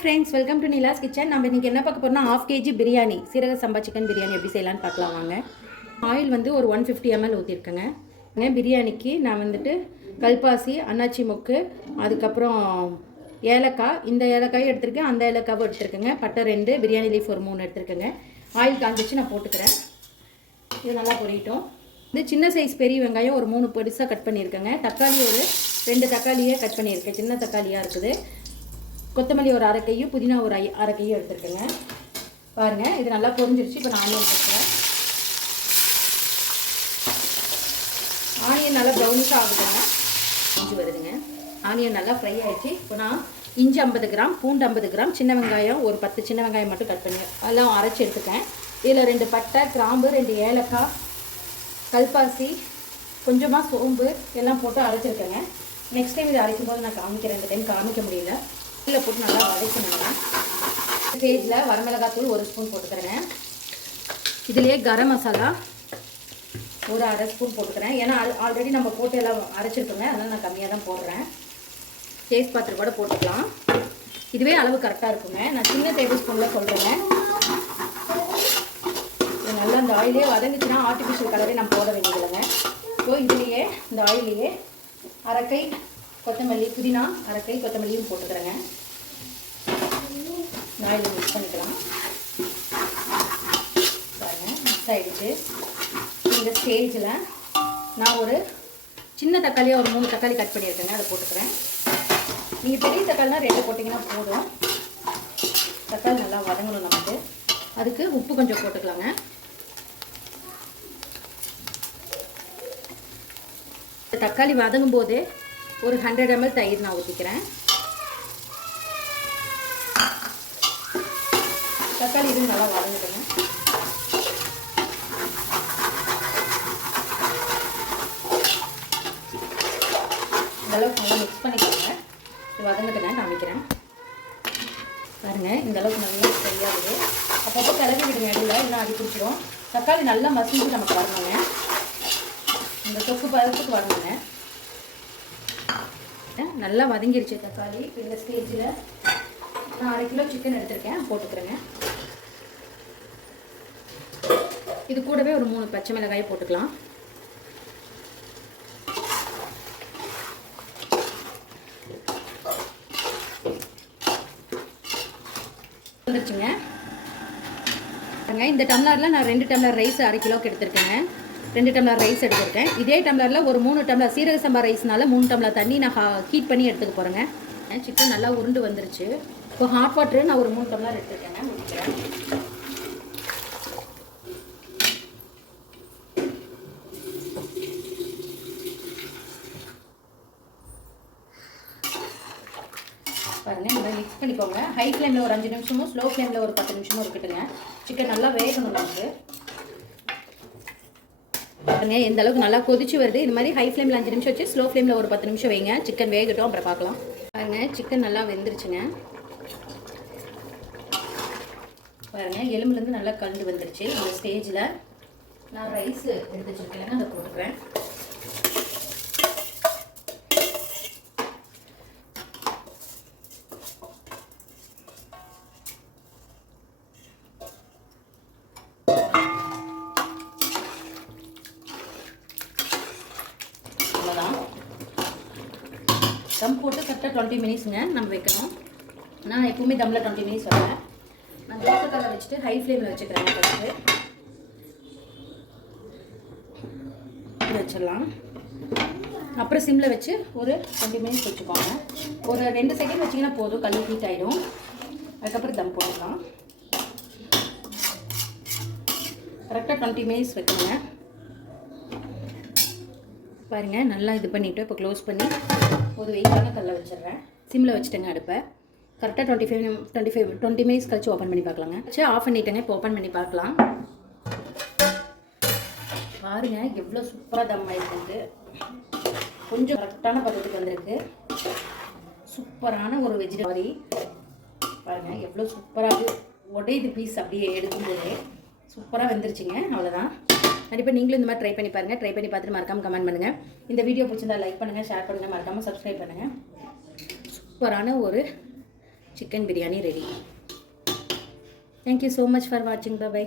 Friends welcome to Nilas kitchen நம்ம இன்றைக்கி என்ன பார்க்க போகிறோம்னா ஹாஃப் கேஜி பிரியாணி சீரக சம்பா சிக்கன் பிரியாணி எப்படி செய்யலான்னு பார்க்கலாம் வாங்க. ஆயில் வந்து ஒரு ஒன் ஃபிஃப்டி எம்எல் ஊற்றிருக்கேங்க பிரியாணிக்கு நான் வந்துட்டு கல்பாசி அன்னாச்சி மொக்கு அதுக்கப்புறம் ஏலக்காய் இந்த ஏலக்காயும் எடுத்திருக்கேன் அந்த ஏலக்காவும் எடுத்திருக்கேங்க. பட்டை ரெண்டு பிரியாணி லீஃப் ஒரு மூணு எடுத்திருக்கேங்க. ஆயில் காஞ்சிச்சு நான் போட்டுக்கிறேன். இது நல்லா பொரியட்டும். இது சின்ன சைஸ் பெரிய வெங்காயம் ஒரு மூணு பெருசாக கட் பண்ணியிருக்கேங்க. தக்காளி ஒரு ரெண்டு தக்காளியே கட் பண்ணியிருக்கேன். சின்ன தக்காளியாக இருக்குது. கொத்தமல்லி ஒரு அரைக்கையும் புதினா ஒரு ஐ அரை எடுத்துருக்கேங்க. பாருங்கள் இது நல்லா பொரிஞ்சிருச்சு இப்போ நான் ஆனியன் போட்டுக்கிறேன் ஆனியன் நல்லா ப்ரௌனிஷாக ஆகுதுங்க இஞ்சி வருதுங்க. ஆனியன் நல்லா ஃப்ரை ஆகிடுச்சு இப்போ நான் இஞ்சி ஐம்பது கிராம் பூண்டு ஐம்பது கிராம் சின்ன வெங்காயம் ஒரு பத்து சின்ன வெங்காயம் மட்டும் கட் பண்ணி அதெல்லாம் அரைச்சி எடுத்துக்கேன். இதில் ரெண்டு பட்டை கிராம்பு ரெண்டு ஏலக்காய் கல்பாசி கொஞ்சமாக சோம்பு எல்லாம் போட்டு அரைச்சிருக்கேங்க. நெக்ஸ்ட் டைம் இதை அரைக்கும் போது நான் காமிக்கிறேன். ரெண்டு டைம் காமிக்க முடியல. இதில் போட்டு நல்லா வதக்கணுங்க ஸ்டேஜில் வரமிளகாத்தூள் ஒரு ஸ்பூன் போட்டுக்கிறேன் இதுலேயே கரம் மசாலா ஒரு அரை ஸ்பூன் போட்டுக்கிறேன். ஏன்னா ஆல்ரெடி நம்ம போட்டு எல்லாம் அரைச்சிருக்கோங்க அதனால் நான் கம்மியாக தான் போடுறேன். டேஸ்ட் பாத்திரம் கூட போட்டுக்கலாம். இதுவே அளவு கரெக்டாக இருக்குங்க. நான் சின்ன டேபிள் ஸ்பூனில் சொல்கிறேங்க நல்லா இந்த ஆயிலே வதங்குச்சுன்னா ஆர்டிஃபிஷியல் கலரே நம்ம போட வேண்டியதில்லைங்க. ஸோ இதுலேயே இந்த ஆயிலேயே அரைக்கை கொத்தமல்லி புதினா அரைக்கை கொத்தமல்லியும் போட்டுக்கிறேங்க. நான் இதை மிக்ஸ் பண்ணிக்கலாம். பாருங்க மிக்ஸ் ஆகிடுச்சு இந்த ஸ்டேஜில் நான் ஒரு சின்ன தக்காளியாக ஒரு மூணு தக்காளி கட் பண்ணியிருக்கேங்க அதை போட்டுக்கிறேன். நீங்கள் பெரிய தக்காளினா ரெண்டு போட்டிங்கன்னா போதும். தக்காளி நல்லா வதங்கணும் நமக்கு. அதுக்கு உப்பு கொஞ்சம் போட்டுக்கலாங்க. இந்த தக்காளி வதங்கும் போது ஒரு ஹண்ட்ரட் எம்எல் தயிர் நான் ஊற்றிக்கிறேன் தக்காளி இது நல்லா வதங்கிட்டுங்க. இந்தளவுக்கு நல்லா மிக்ஸ் பண்ணிக்கோங்க. இது வதங்கிட்டுங்க காமிக்கிறேன் பாருங்கள் இந்த அளவுக்கு நல்லா சரியாகுது. அப்பப்போ கிளறி விடுங்க இடையில இன்னும் அடி பிடிச்சிடும் தக்காளி நல்லா மசிஞ்சு நமக்கு வரணுங்க. இந்த தொக்கு பதத்துக்கு வரணுங்க. நல்லா வதங்கிருச்சு தக்காளி. இந்த ஸ்டேஜில் நான் அரை கிலோ சிக்கன் எடுத்திருக்கேன். போட்டுக்கிறேங்க. இது கூடவே ஒரு மூணு பச்சை மிளகாய் போட்டுக்கலாம். வந்துருச்சுங்க. இந்த டம்ளரில் நான் ரெண்டு டம்ளர் ரைஸ் அரை கிலோக்கு எடுத்திருக்கேங்க. ரெண்டு டம்ளர் ரைஸ் எடுத்துருக்கேன். இதே டம்ளரில் ஒரு மூணு டம்ளர் சீரக சம்பா ரைஸ்னால மூணு டம்ளர் தண்ணி நான் ஹீட் பண்ணி எடுத்துக்க போகிறேங்க சிக்கன் நல்லா உருண்டு வந்துருச்சு. இப்போ ஹாட் வாட்டரு நான் ஒரு மூணு டம்ளர் எடுத்துருக்கேங்க முடிக்கிறேன் பாருங்கள் மிக்ஸ் பண்ணிக்கோங்க. ஹை ஃப்ளேமில் ஒரு அஞ்சு நிமிஷமும் ஸ்லோ ஃப்ளேமில் ஒரு பத்து நிமிஷமும் இருக்கட்டுங்க. சிக்கன் நல்லா வேகணும் நமக்கு. பாருங்க எந்த அளவுக்கு நல்லா கொதிச்சு வருது. இது மாதிரி ஹை ஃப்ளேமில் அஞ்சு நிமிஷம் வச்சு ஸ்லோ ஃப்ளேமில் ஒரு பத்து நிமிஷம் வைங்க. சிக்கன் வேகட்டும் அப்புறம் பார்க்கலாம். பாருங்க சிக்கன் நல்லா வெந்துருச்சுங்க. பாருங்க எலும்புலேருந்து நல்லா கலந்து வந்துருச்சு. இந்த ஸ்டேஜில் நான் ரைஸ் எடுத்து வச்சுருக்கேன். அதை போட்டுக்கிறேன் அவ்வளோதான் தம் போட்டு கரெக்டாக டுவெண்ட்டி மினிட்ஸுங்க நம்ம வைக்கணும். நான் எப்பவுமே தம்மில் டுவெண்ட்டி மினிட்ஸ் வைப்பேன். நான் தோசைக்கல்லை வச்சுட்டு ஹை ஃப்ளேமில் வச்சுக்கிறேன் ஃபஸ்ட்டு வச்சிடலாம். அப்புறம் சிம்மில் வச்சு ஒரு டுவெண்ட்டி மினிட்ஸ் வச்சுக்கோங்க. ஒரு ரெண்டு செகண்ட் வச்சிங்கன்னா போதும். கல் ஹீட் ஆகிடும் அதுக்கப்புறம் தம் போட்டுக்கலாம். கரெக்டாக டுவெண்ட்டி மினிட்ஸ் வைக்கணுங்க. பாருங்கள் நல்லா இது பண்ணிவிட்டு இப்போ க்ளோஸ் பண்ணி ஒரு வெயிட்டான கல்லை வச்சிடுறேன். சிம்மில் வச்சுட்டேங்க அடுப்பை. கரெக்டாக twenty five twenty five twenty minutes கழிச்சு ஓப்பன் பண்ணி பார்க்கலாங்க. வச்சு ஆஃப் பண்ணிட்டேங்க இப்போ ஓப்பன் பண்ணி பார்க்கலாம். பாருங்கள் எவ்வளோ சூப்பராக தம் ஆகிருக்கு கொஞ்சம் கரெக்டான பதத்துக்கு வந்திருக்கு. சூப்பரான ஒரு வெஜிடபரி பாருங்கள் எவ்வளோ சூப்பராக உடையுது பீஸ் அப்படியே எடுக்கும்போது சூப்பராக வெந்துருச்சுங்க அவ்வளோதான் கண்டிப்பாக நீங்களும் இந்த மாதிரி ட்ரை பண்ணி பாருங்கள் ட்ரை பண்ணி பார்த்துட்டு மறக்காமல் கமெண்ட் பண்ணுங்கள் இந்த வீடியோ பிடிச்சிருந்தா லைக் பண்ணுங்கள் ஷேர் பண்ணுங்கள் மறக்காமல் சப்ஸ்கிரைப் பண்ணுங்கள் சூப்பரான ஒரு chicken biryani ready thank you so much for வாட்சிங் பை